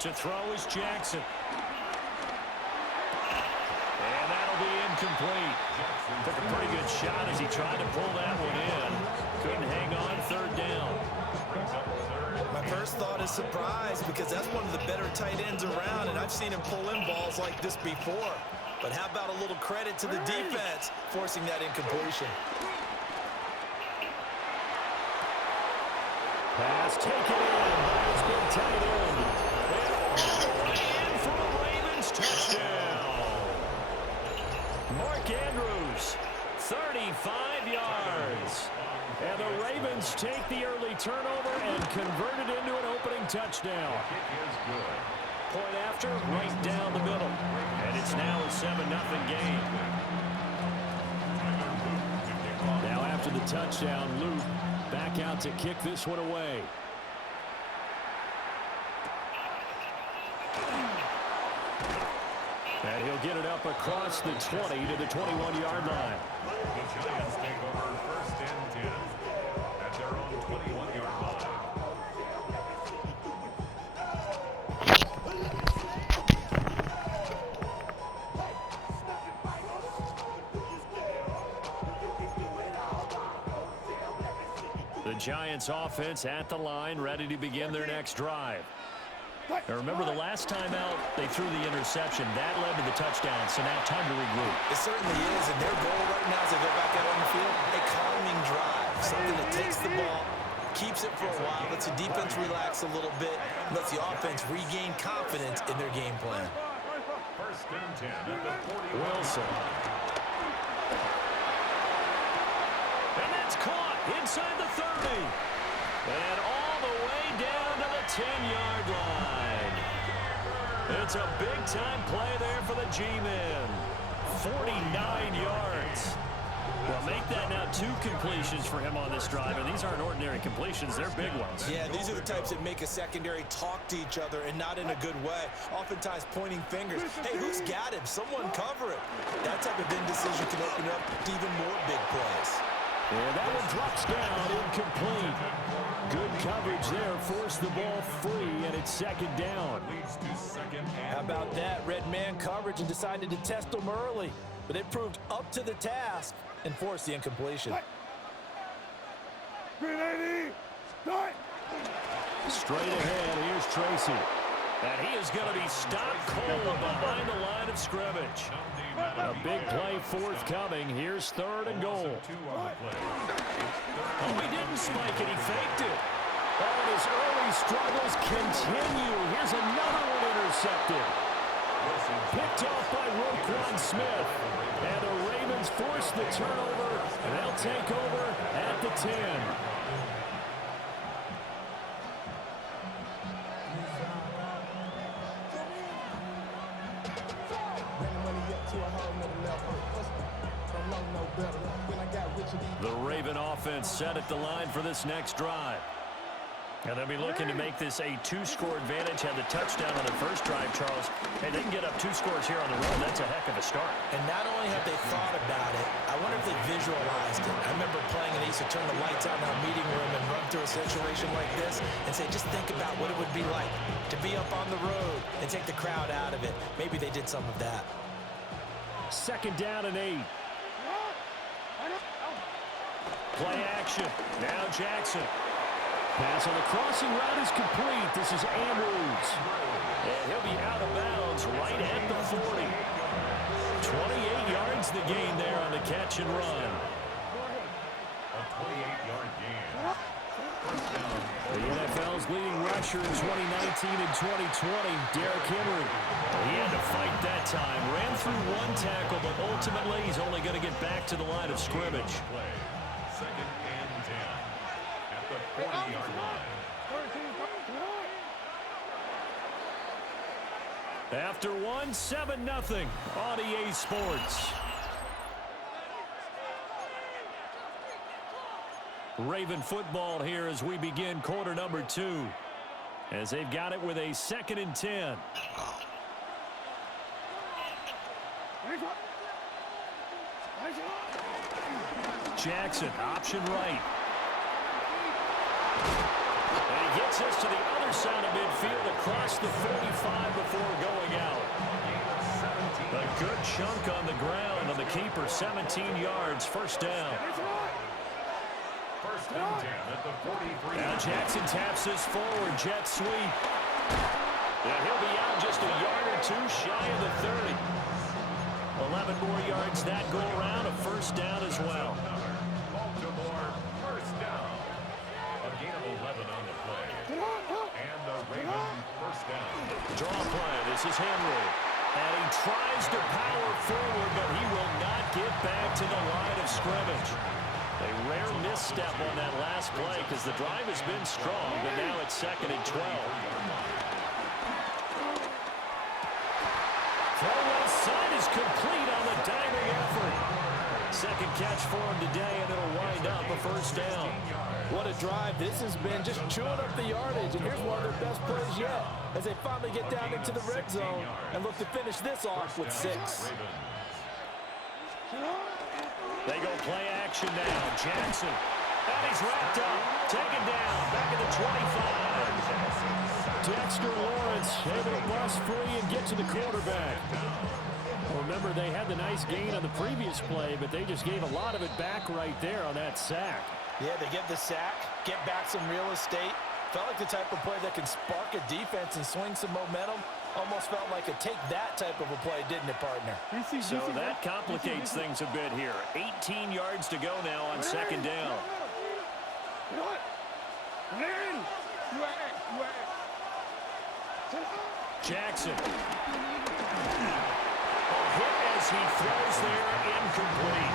To throw is Jackson. And that'll be incomplete. Took a pretty good shot as he tried to pull that one in. Couldn't hang on, third down. My first thought is surprise because that's one of the better tight ends around, and I've seen him pull in balls like this before. But how about a little credit to the defense forcing that incompletion? Pass taken in by his big tight end. And for the Ravens, touchdown. Mark Andrews, 35 yards. And the Ravens take the early turnover and convert it into an opening touchdown. Point after, right down the middle. And it's now a 7-0 game. Now after the touchdown, Luke back out to kick this one away. And he'll get it up across the 20 to the 21-yard line. The Giants take over first and 10 at their own 21-yard line. The Giants offense at the line, ready to begin their next drive. Now remember, the last time out, they threw the interception. That led to the touchdown, so now time to regroup. It certainly is, and their goal right now as they go back out on the field, a calming drive, something that takes the ball, keeps it for a while, lets the defense relax a little bit, lets the offense regain confidence in their game plan. First and 10 at the 40. Wilson. And that's caught inside the 30. And all the way down to the 10-yard line. It's a big-time play there for the G-men. 49 yards. Well, make that now 2 completions for him on this drive, and these aren't ordinary completions. They're big ones. Yeah, these are the types that make a secondary talk to each other, and not in a good way. Oftentimes pointing fingers. Hey, who's got him? Someone cover it. That type of indecision can open up to even more big plays. And that one drops down, incomplete. Good coverage there, forced the ball free, and it's second down. How about that? Red man coverage and decided to test them early, but it proved up to the task and forced the incompletion. Straight ahead, here's Tracy. And he is going to be stopped cold behind the line of scrimmage. A big play forthcoming. Here's third and goal. Oh, he didn't spike it. He faked it. And his early struggles continue. Here's another one intercepted. Picked off by Roquan Smith. And the Ravens force the turnover. And they'll take over at the 10. The Raven offense set at the line for this next drive. And they'll be looking to make this a 2-score advantage. Had the touchdown on the first drive, Charles. And they can get up 2 scores here on the road. That's a heck of a start. And not only have they thought about it, I wonder if they visualized it. I remember playing and they used to turn the lights out in our meeting room and run through a situation like this and say, just think about what it would be like to be up on the road and take the crowd out of it. Maybe they did some of that. Second down and 8. Play action. Now Jackson. Pass on the crossing route is complete. This is Andrews. And he'll be out of bounds right at the 40. 28 yards the gain there on the catch and run. A 28-yard gain. The NFL's leading rusher in 2019 and 2020, Derrick Henry. He had to fight that time. Ran through 1 tackle, but ultimately he's only going to get back to the line of scrimmage. Second and 10 at the 40-yard line. After 1, 7-0 on EA Sports. Raven football here as we begin quarter number 2. As they've got it with a 2nd and 10. Jackson, option right. And he gets Gets this to the other side of midfield across the 45 before going out. A good chunk on the ground on the keeper, 17 yards, first down. First and 10 at the 43. Now Jackson taps this forward, jet sweep. And he'll be out just a yard or two shy of the 30. 11 more yards that go around, a first down as well. Baltimore, first down. A gain of 11 on the play. And the Ravens, first down. Draw play, this is Henry. And he tries to power forward, but he will not get back to the line of scrimmage. A rare misstep on that last play because the drive has been strong, but now it's 2nd and 12. Throw left side is complete on the diving effort. Second catch for him today, and it'll wind up a first down. What a drive this has been, just chewing up the yardage. And here's one of their best plays yet as they finally get down into the red zone and look to finish this off with 6. They go play action now. Jackson. And he's wrapped up. Taken down. Back at the 25. Dexter Lawrence able to bust free and get to the quarterback. Remember, they had the nice gain on the previous play, but they just gave a lot of it back right there on that sack. Yeah, they get the sack, get back some real estate. Felt like the type of play that can spark a defense and swing some momentum. Almost felt like a take-that type of a play, didn't it, partner? So that complicates things a bit here. 18 yards to go now on second down. Jackson. A hit as he throws there, incomplete.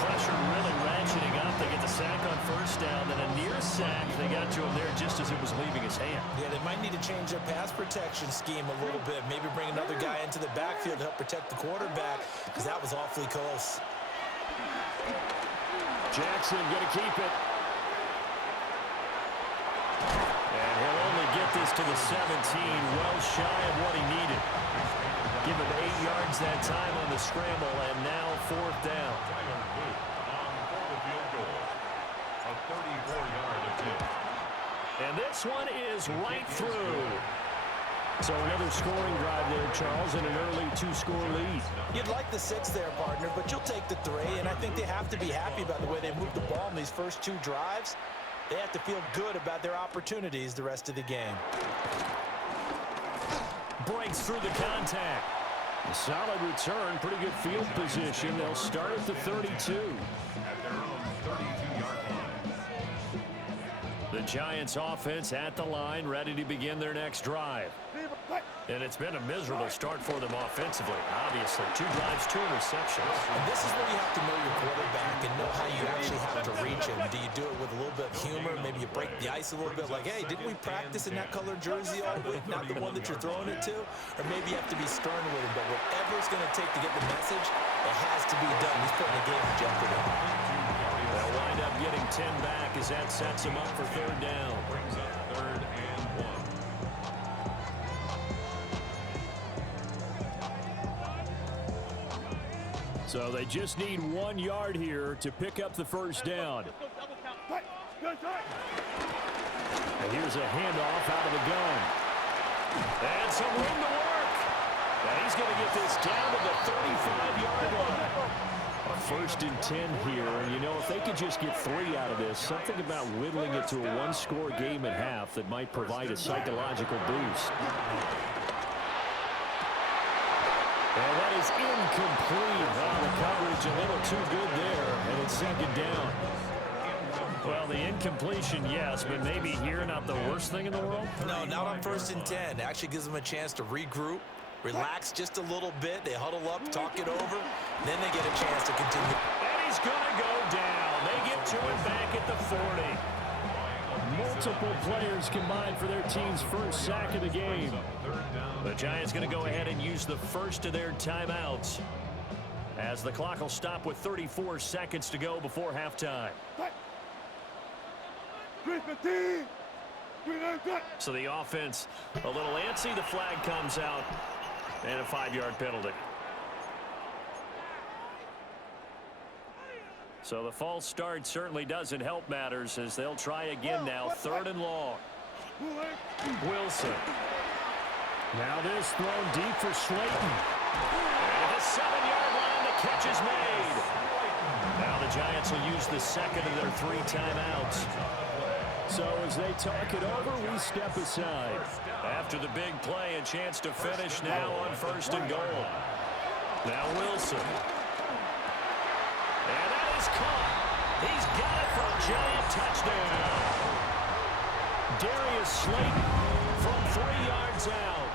Pressure really ratcheting up. They get the sack on first down, then a near sack. They got to him there just as it was leaving his hand. Yeah, they might need to change their pass protection scheme a little bit. Maybe bring another guy into the backfield to help protect the quarterback, because that was awfully close. Jackson going to keep it. And he'll only get this to the 17, well shy of what he needed. Give him 8 yards that time on the scramble, and now fourth down. A 34-yard attempt. And this one is right through. So another scoring drive there, Charles, and an early 2-score lead. You'd like the 6 there, partner, but you'll take the 3, and I think they have to be happy about the way they moved the ball in these first 2 drives. They have to feel good about their opportunities the rest of the game. Breaks through the contact. A solid return, pretty good field position. They'll start at the 32. At their own 32-yard line. The Giants offense at the line, ready to begin their next drive. And it's been a miserable start for them offensively, obviously. 2 drives, 2 interceptions. And this is where you have to know your quarterback and know how you actually have to reach him. Do you do it with a little bit of humor? Maybe you break the ice a little bit, like, hey, didn't we practice in that color jersey all week? Not the one that you're throwing it to? Or maybe you have to be stern with him. But whatever it's going to take to get the message, it has to be done. He's putting the game in jeopardy. They'll wind up getting 10 back as that sets him up for third down. Brings up 3rd and 1. So they just need 1 yard here to pick up the first down. And here's a handoff out of the gun. And some room to work. And he's going to get this down to the 35-yard line. A 1st and 10 here. And, you know, if they could just get 3 out of this, something about whittling it to a 1-score game at half that might provide a psychological boost. And that is incomplete. Oh, the coverage a little too good there, and it's 2nd down. Well, the incompletion, yes, but maybe here not the worst thing in the world? No, not on 1st and 10. It actually gives them a chance to regroup, relax just a little bit. They huddle up, talk it over, then they get a chance to continue. And he's going to go down. They get to him back at the 40. Multiple players combined for their team's first sack of the game. The Giants going to go ahead and use the first of their timeouts as the clock will stop with 34 seconds to go before halftime. So the offense a little antsy. The flag comes out and a 5-yard penalty. So the false start certainly doesn't help matters as they'll try again now. 3rd and long. Wilson. Now this thrown deep for Slayton. At the 7-yard line, the catch is made. Now the Giants will use the second of their 3 timeouts. So as they talk it over, we step aside. After the big play, a chance to finish now on 1st and goal. Now Wilson. And that is caught. He's got it for a Giant touchdown. Darius Slayton from 3 yards out.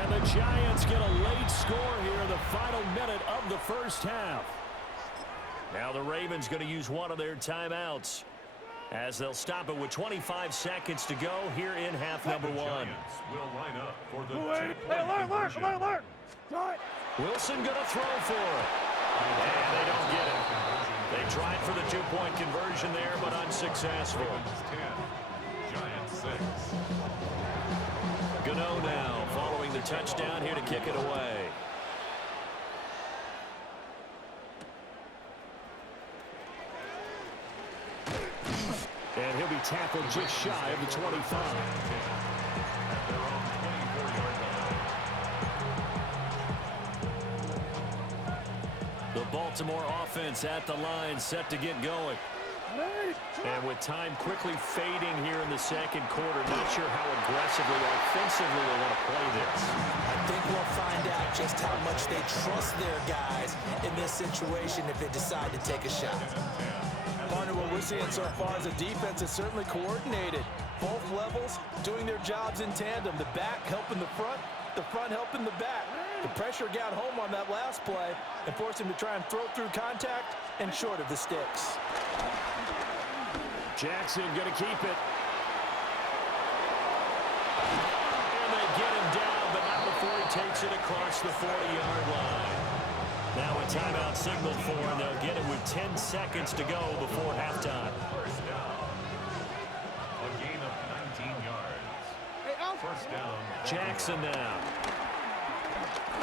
And the Giants get a late score here in the final minute of the first half. Now the Ravens going to use one of their timeouts as they'll stop it with 25 seconds to go here in half number 1. Will line up for the Wilson going to throw for it. And they don't get it. They tried for the 2-point conversion there, but unsuccessful. 10, Giants 6. Gano now following the touchdown here to kick it away. And he'll be tackled just shy of the 25. The Baltimore offense at the line, set to get going. And with time quickly fading here in the second quarter, not sure how aggressively or offensively they want to play this. I think we'll find out just how much they trust their guys in this situation if they decide to take a shot. Partner, what we're seeing so far is the defense is certainly coordinated. Both levels doing their jobs in tandem. The back helping the front helping the back. The pressure got home on that last play and forced him to try and throw through contact and short of the sticks. Jackson going to keep it. And they get him down, but not before he takes it across the 40-yard line. Now a timeout signaled for, and they'll get it with 10 seconds to go before halftime. First down. A gain of 19 yards. First down. Jackson now.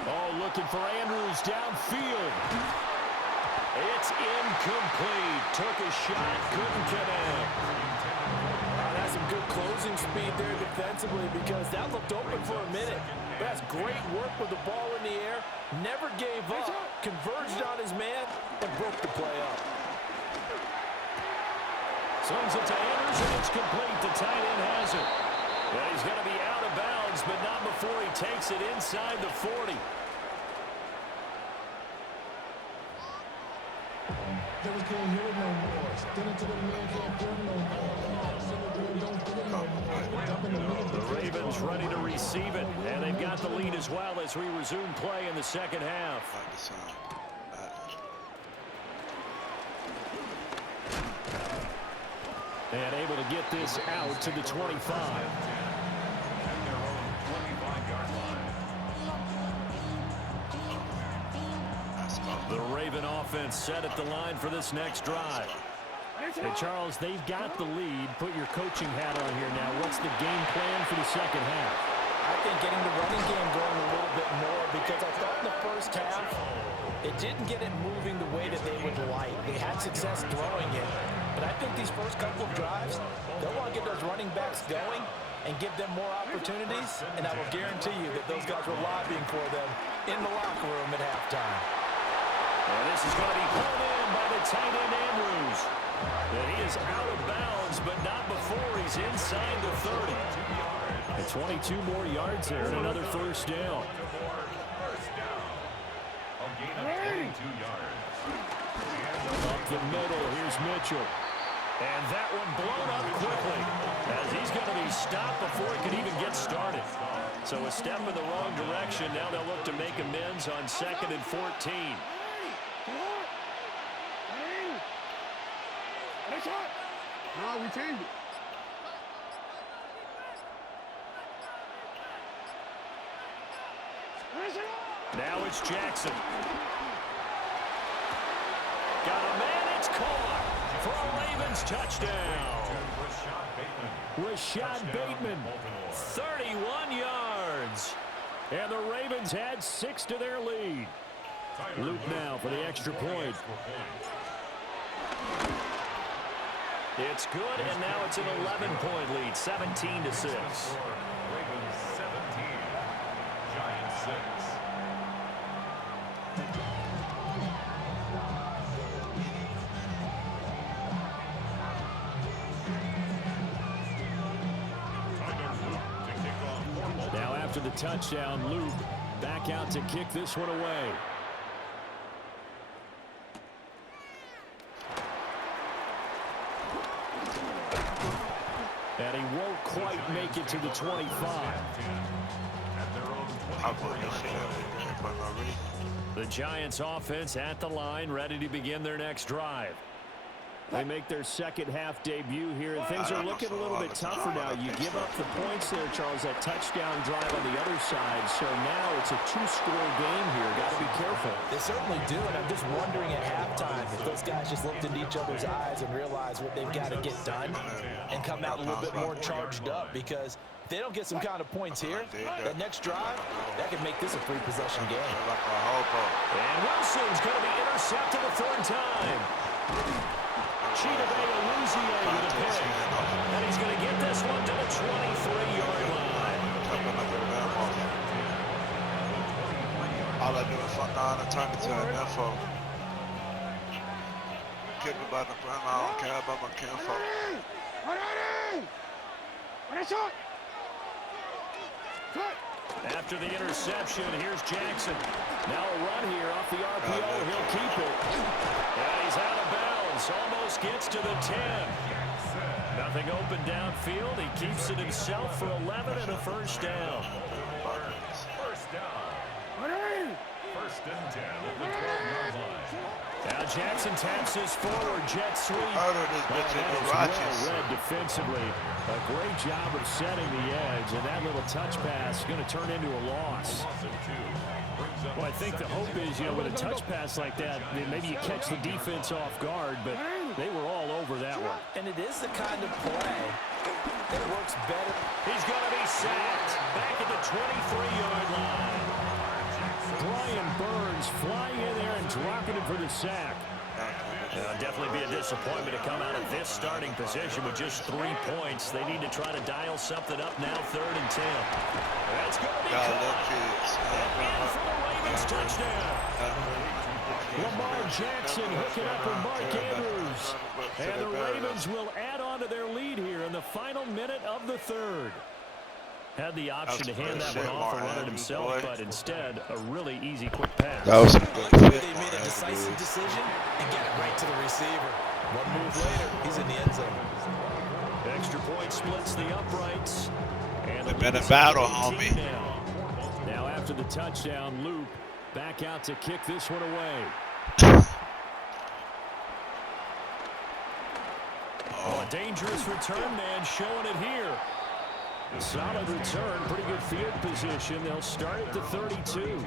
Oh, looking for Andrews downfield. It's incomplete. Took a shot, couldn't connect. That's some good closing speed there defensively because that looked open for a minute. That's great work with the ball in the air. Never gave up. Converged on his man and broke the play up. Swings it to Andrews, and it's complete. The tight end has it. Well, he's going to be out of bounds, but not before he takes it inside the 40. The Ravens ready to receive it, and they've got the lead as well as we resume play in the second half. And able to get this out to the 25. The Raven offense set at the line for this next drive. Hey, Charles, they've got the lead. Put your coaching hat on here now. What's the game plan for the second half? I think getting the running game going a little bit more because I thought in the first half it didn't get it moving the way that they would like. They had success throwing it. But I think these first couple of drives, they'll want to get those running backs going and give them more opportunities. And I will guarantee you that those guys were lobbying for them in the locker room at halftime. And this is going to be pulled in by the tight end Andrews. And he is out of bounds, but not before he's inside the 30. And 22 more yards there and another first down. Up the middle, here's Mitchell. And that one blown up quickly as he's going to be stopped before he can even get started. So a step in the wrong direction. Now they'll look to make amends on 2nd and 14. No, we changed it. Now it's Jackson. Got a man, it's caught for a Ravens touchdown. Rashad Bateman, 31 yards. And the Ravens had 6 to their lead. Luke now for the extra point. It's good, and now it's an 11-point lead, 17-6. Ravens 17, Giants 6. Now after the touchdown, Luke back out to kick this one away. And he won't quite make it to the 25. The Giants offense at the line, ready to begin their next drive. They make their second half debut here, and things are looking a little bit tougher now. You give up the points there, Charles, that touchdown drive on the other side. So now it's a two-score game here. Got to be careful. They certainly do, and I'm just wondering at halftime if those guys just looked into each other's eyes and realized what they've got to get done and come out a little bit more charged up, because if they don't get some kind of points here, that next drive, that could make this a three-possession game. And Wilson's going to be intercepted a third time. Cheetah with a pick. And he's going to get this one to the 23-yard line. All I do is fuck on and turn it to an info. Kick about the brand, I don't care about my kinfo. After the interception, here's Jackson. Now a run here off the RPO. He'll keep it. And he's out of bounds. Almost gets to the 10. Nothing open downfield. He keeps it himself for 11 and a first down. First down. First and 10 at the 12-yard line. Now Jackson taps his forward jet sweep. Well read defensively. A great job of setting the edge, and that little touch pass is going to turn into a loss. Well, I think the hope is, with a touch pass like that, maybe you catch the defense off guard, but they were all over that one. And it is the kind of play that works better. He's going to be sacked back at the 23-yard line. Brian Burns flying in there and dropping it for the sack. Definitely be a disappointment to come out of this starting position with just 3 points. They need to try to dial something up now, 3rd and 10. That's going to be caught. For the Ravens touchdown. Lamar Jackson hooking up for Mark Andrews. And the Ravens will add on to their lead here in the final minute of the 3rd. Had the option to hand that one off and run it himself, but instead, a really easy quick pass. That was some good They made a decisive decision and get it right to the receiver. One move later, he's in the end zone. Extra point splits the uprights. And They've been in battle, homie. Now after the touchdown, Luke back out to kick this one away. Oh, a dangerous return man showing it here. Solid return, pretty good field position. They'll start at the 32.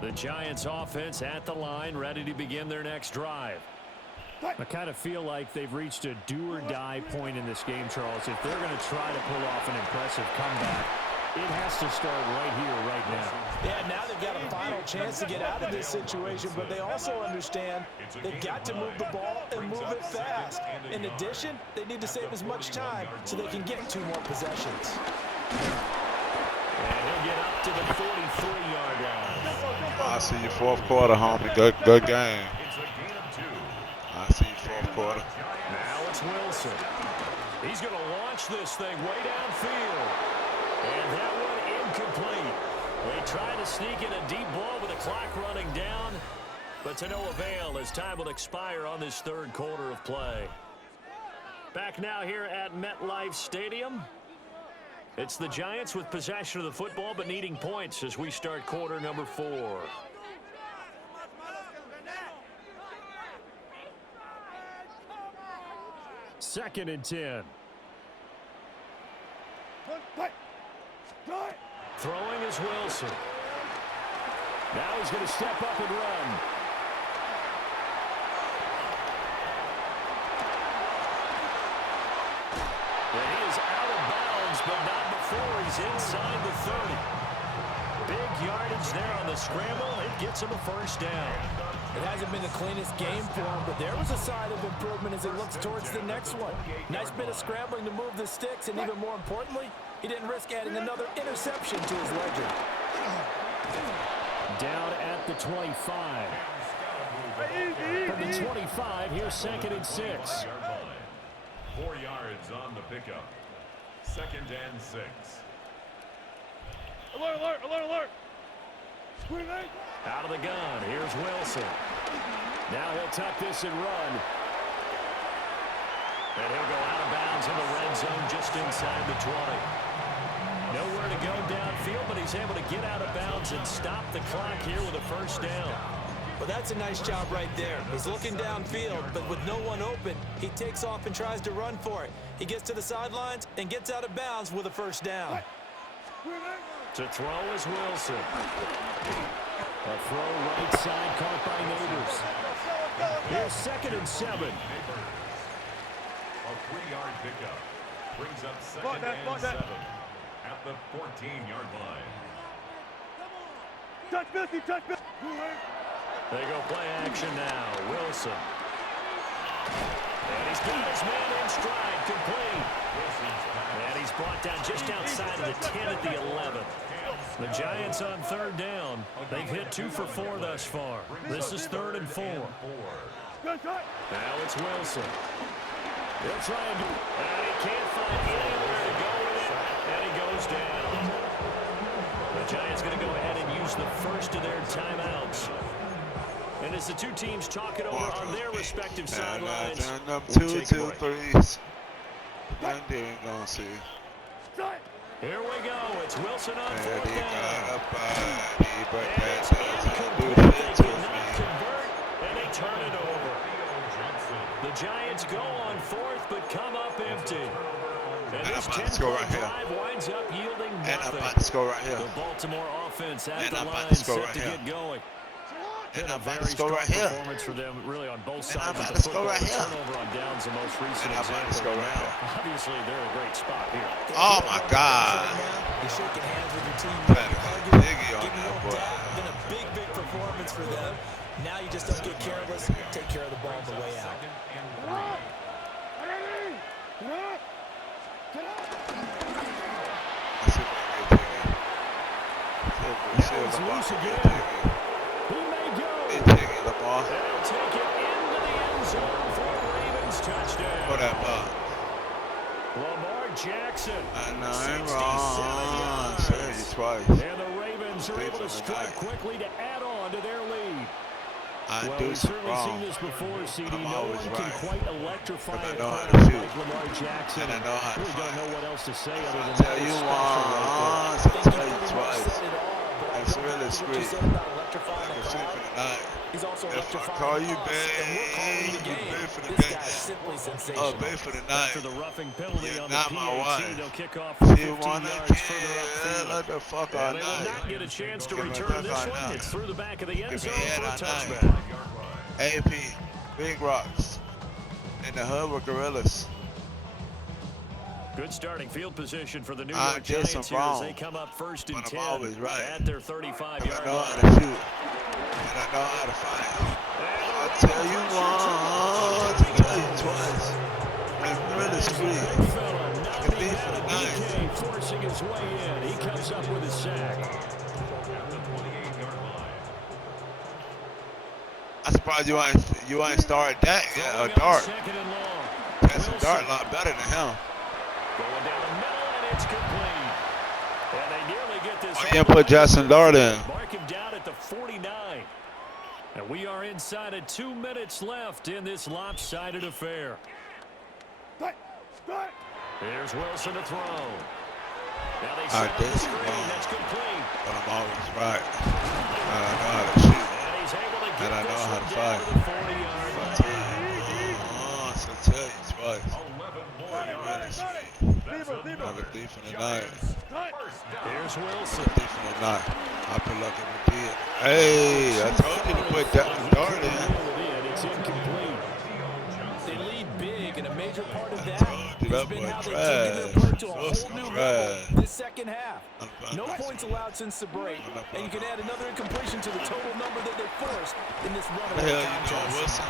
The Giants offense at the line, ready to begin their next drive. I kind of feel like they've reached a do-or-die point in this game, Charles. If they're going to try to pull off an impressive comeback, it has to start right here, right now. Yeah, now they've got a final chance to get out of this situation, but they also understand they've got to move the ball and move it fast. In addition, they need to save as much time so they can get 2 more possessions. And he'll get up to the 43-yard line. I see you 4th quarter, homie. Good game. I see you 4th quarter. Now it's Wilson. He's going to launch this thing way downfield. And that one incomplete. They try to sneak in a deep ball with the clock running down, but to no avail as time will expire on this 3rd quarter of play. Back now here at MetLife Stadium. It's the Giants with possession of the football but needing points as we start quarter number 4. Second and 10. Throwing is Wilson. Now he's going to step up and run. And he is out of bounds bounds, but not before he's inside the 30. Big yardage there on the scramble. It gets him a first down. It hasn't been the cleanest game for him, but there was a sign of improvement as he looks towards the next one. Nice bit of scrambling to move the sticks, and even more importantly, he didn't risk adding another interception to his ledger. Down at the 25. From the 25, here's 2nd and 6. 4 yards on the pickup. 2nd and 6. Alert, alert, alert, alert. Out of the gun, here's Wilson. Now he'll tuck this and run. And he'll go out of bounds in the red zone just inside the 20. Nowhere to go downfield, but he's able to get out of bounds and stop the clock here with a first down. Well, that's a nice job right there. He's looking downfield, but with no one open, he takes off and tries to run for it. He gets to the sidelines and gets out of bounds with a first down. To throw is Wilson. A throw right side caught by Neighbors. Here's 2nd and 7. A 3-yard pickup brings up 2nd and 7 at the 14-yard line. Touch Billy, touch Billy. They go play action now. Wilson. And he's got his man in stride, complete. And he's brought down just outside of the 10 at the 11. The Giants on 3rd down. They've hit 2 for 4 thus far. This is 3rd and 4. Now it's Wilson. He'll try and he can't find anywhere to go with it. And he goes down. The Giants going to go ahead and use the first of their timeouts. And as the two teams talk it over on their respective sidelines, Them 2, 2, 3s. And they ain't gonna see. Here we go. It's Wilson on And 4th he down. got a body, but And that it's doesn't do incomplete. shit They to cannot me. convert, and they turn it over. The Giants go on 4th, but come up empty. And this I'm about to score 10-point right here. drive winds up yielding And I'm nothing. about to score right here. The Baltimore offense at And the I'm about line to score set right to here. get going. And Been a I'm about very to score strong right here. performance for them, really, on both sides I'm of about the to score football. right here. Turnover on downs, the most recent And I'm about to example. score right Now, here. obviously, they're in a great spot here. Oh my God. You're shaking hands with your team. Planted a Arguing, jiggy on getting that worked boy. out. Been a big, big performance for them. Now you just don't get careless. Take care of the ball on the way out. 2nd and 3. I see what It's loose again. He may go. They taking the ball. They'll take it into the end zone for a Ravens touchdown. For that ball. Lamar Jackson. I know I'm 67 wrong. yards. Say you twice. And the Ravens are able to strike quickly to add on to their lead. I Well, do we've some certainly seen wrong. this before, CD. I'm No always one can right. quite electrify But I a know how to crowd shoot. like Lamar Jackson. And I know how to really don't fight. know what else to say other I than tell that you is special right once, I I think tell he you pretty much twice. said it all, but I It's don't really like what you sweet. said about electrifying I the can sleep crowd. for the night. He's also If I electrifying call you us, and we're calling babe, the you game. babe for the This game. guy's simply Oh, sensational. babe for the there. night. After the roughing penalty You're on the not my PAT, wife. they'll kick off from She 15 wanna yards further kill upfield. like the fuck all And they will night. not get a chance to Give me return a this touchdown one. now. It's through the back of the end Give me zone a head for a on touchback. AP, Big Rocks, in the hood with gorillas. Good starting field position for the New I York did some Giants here as wrong, they come up 1st and but I'm 10 always right. at their And 35-yard I know how line. to shoot. And I know how to fight. I tell you once, I tell you twice. It's really sweet. I can leave for the night. DK forcing his way in. He comes up with a sack. At the 28-yard line. I'm surprised you ain't started that yet, Throwing or on Dart. 2nd and long. That's Wilson Dart a lot better than him. going down the middle, and it's complete. And they nearly get this. Why you put Jackson Dart in? Mark him down at the 49. And we are inside of 2 minutes left in this lopsided affair. Here's Wilson to throw. Now they set up did the some screen. wrong. That's complete. But I'm always right. And I know how to shoot. And he's able to get And I know this how one to down fight. to the 40-yard I line. tell you once, I tell you twice. 11 more Really yards. sweet. That's I'm a another thief in the night. first down. Here's I'm Wilson. a thief in the night. I put luck in the deal. Hey, I told you to put that Dart in. It's incomplete. They lead big, and a major part of I that told you It's that been boy how they've taken their trash. play to a Wilson whole new trash. level this second half. No points allowed since the break, and you can add another incompletion to the total number that they forced in this What the runaway hell you doing, contest. Wilson?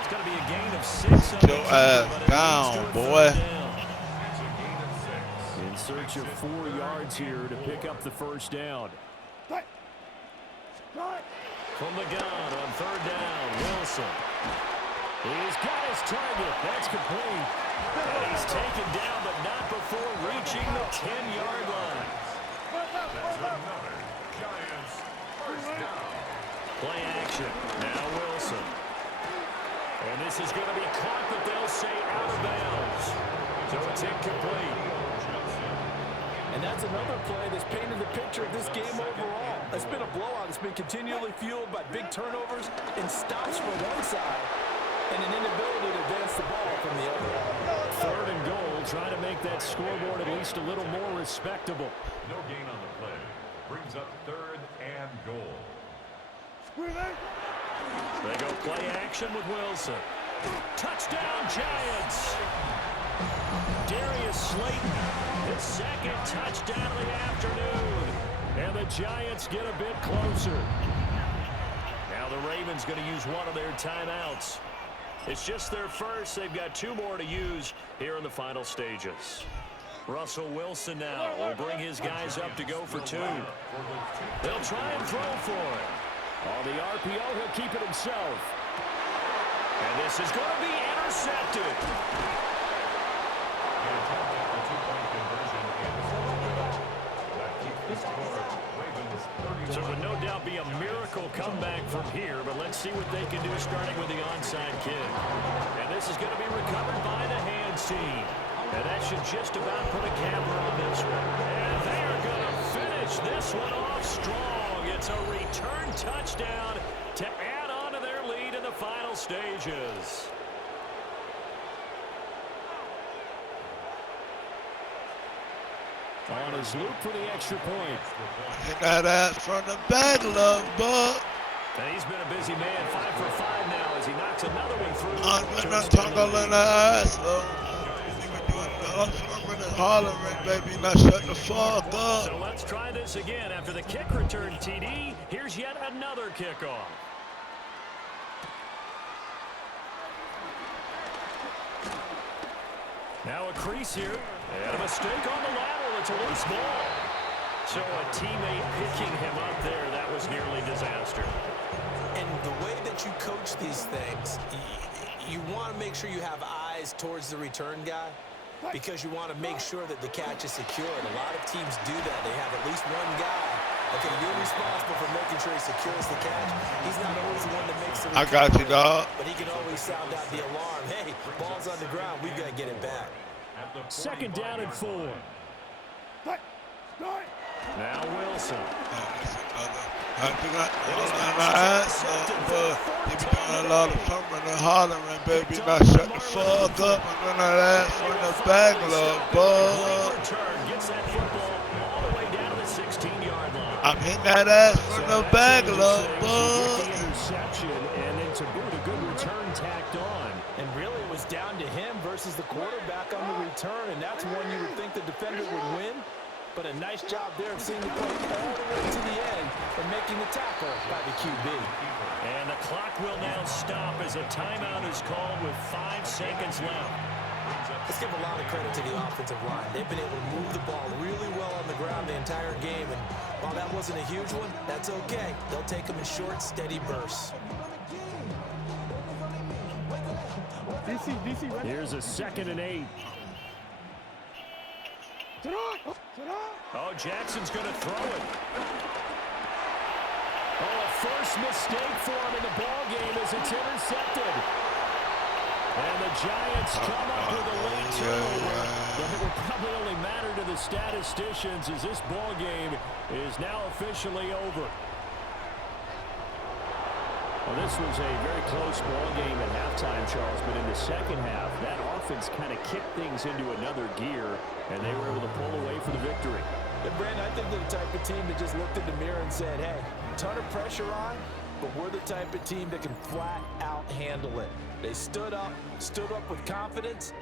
It's going to be a gain of 6 on Get the your kicker, ass but it down, leads to a boy. third down. It's a gain of 6. In search of 4 yards here to pick up the first down. From the gun on third down, Wilson. He's got his target. That's complete. And he's taken down, but not before reaching the 10-yard line. That's another Giants first down. Play action. Now Wilson. And this is going to be caught, but they'll say out of bounds. So it's incomplete. And that's another play that's painted the picture of this game overall. It's been a blowout. It's been continually fueled by big turnovers and stops from one side and an inability to advance the ball from the other. Third and goal, trying to make that scoreboard at least a little more respectable. No gain on the play. Brings up third and goal. They go play action with Wilson. Touchdown, Giants! Darius Slayton, his second touchdown of the afternoon. And the Giants get a bit closer. Now the Ravens going to use one of their timeouts. It's just their first. They've got 2 more to use here in the final stages. Russell Wilson now will bring his guys up to go for 2. They'll try and throw for it. On the RPO, he'll keep it himself. And this is going to be intercepted. So it would no doubt be a miracle comeback from here, but let's see what they can do starting with the onside kick. And this is going to be recovered by the hands team. And that should just about put a camera on this one. And they are going to finish this one off strong. It's a return touchdown to add on to their lead in the final stages. On his loop for the extra point. Get that ass from the back, love bug. And he's been a busy man, 5 for 5 now as he knocks another one through. I'm to not extend the talking lead. in the ass, love. I'm hollering, baby. Now shut the fuck up. So let's try this again. After the kick return, TD, here's yet another kickoff. Now a crease here. And a mistake on the lateral. It's a loose ball. So a teammate picking him up there, that was nearly disaster. And the way that you coach these things, you want to make sure you have eyes towards the return guy because you want to make sure that the catch is secure. And a lot of teams do that. They have at least one guy. Okay, you're responsible for making sure he secures the catch. He's not always the one that makes the recovery. I got you, dog. But he can always sound out the alarm. Hey, ball's on the ground. We've got to get it back. Second down and 4. Now Wilson. I forgot my ass, but he be doing a lot of thumping and hollering, baby. Now shut the fuck up. I'm gonna ass from the back, love bug. Gets that football all the way down to the 16-yard line. I'm hitting that ass from the back, love bug. Interception, and then to boot, a good return tacked on. And really, it was down to him versus the quarterback on the return, and that's one you would think the defender would win. But a nice job there of seeing the play all the way to the end and making the tackle by the QB. And the clock will now stop as a timeout is called with 5 seconds left. Let's give a lot of credit to the offensive line. They've been able to move the ball really well on the ground the entire game. And while that wasn't a huge one, that's okay. They'll take them in short, steady bursts. Here's a 2nd and 8. Oh, Jackson's going to throw it. Oh, a first mistake for him in the ball game as it's intercepted. And the Giants come up with a late turnover. But it will probably only matter to the statisticians as this ball game is now officially over. Well, this was a very close ball game at halftime, Charles, but in the second half, that offense kind of kicked things into another gear, and they were able to pull away for the victory. And Brandon, I think they're the type of team that just looked in the mirror and said, hey, ton of pressure on, but we're the type of team that can flat out handle it. They stood up with confidence.